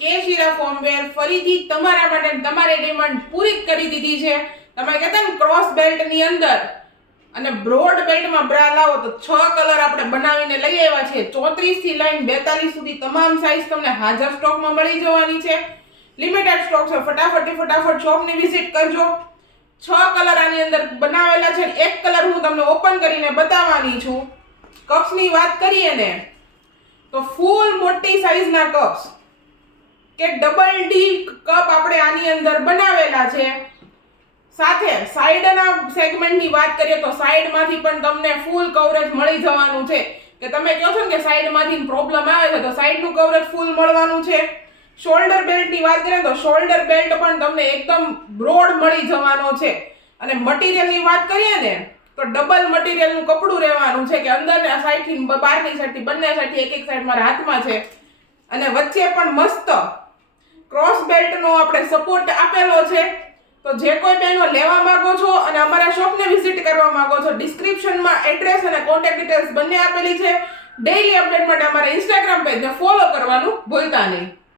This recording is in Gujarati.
કે શિરા ફોર્મવેર ફરીથી તમારા માટે તમારી ડિમાન્ડ પૂરી કરી દીધી છે. તમે કહેતા ને ક્રોસ બેલ્ટની અંદર અને બ્રોડ બેલ્ટમાં બ્રા લાવો તો છ કલર આપણે બનાવીને લઈ આવ્યા છે ચોત્રીસથી લઈને બેતાલીસ સુધી તમામ સાઇઝ તમને હાજર સ્ટોકમાં મળી જવાની છે. લિમિટેડ સ્ટોક છે. ફટાફટ ફટાફટ શોપની વિઝિટ કરજો. છ કલર આની અંદર બનાવેલા છે એક કલર હું તમને ઓપન કરીને બતાવવાની છું. કપ્સની વાત કરીએ ને, તો ફૂલ મોટી સાઈઝના કપ્સ કે ડબલ ડી કપ આપણે આની અંદર બનાવેલા છે. સાથે સાઈડના સેગમેન્ટની વાત કરીએ તો સાઈડમાંથી પણ તમને ફૂલ કવરેજ મળી જવાનું છે. કે તમે કહો છો ને કે સાઈડમાંથી પ્રોબ્લેમ આવે છે, તો સાઈડનું કવરેજ ફૂલ મળવાનું છે. શોલ્ડર બેલ્ટની વાત કરીએ તો શોલ્ડર બેલ્ટ પણ તમને એકદમ બ્રોડ મળી જવાનો છે. અને મટીરિયલની વાત કરીએ ને, તો ડબલ મટીરિયલનું કપડું રહેવાનું છે કે અંદરના સાઈડથી બહારની સાઈડથી બંને સાઈડથી એક એક સાઈડ મારા હાથમાં છે. અને વચ્ચે પણ મસ્ત ક્રોસ બેલ્ટનો આપણે સપોર્ટ આપેલો છે. તો જે કોઈ બેનો લેવા માંગો છો અને અમારા શોપને વિઝિટ કરવા માંગો છો ડિસ્ક્રિપ્શનમાં એડ્રેસ અને કોન્ટેક્ટ ડિટેલ્સ બંને આપેલી છે. ડેઈલી અપડેટ માટે અમારા ઇન્સ્ટાગ્રામ પેજને ફોલો કરવાનું ભૂલતા નહીં.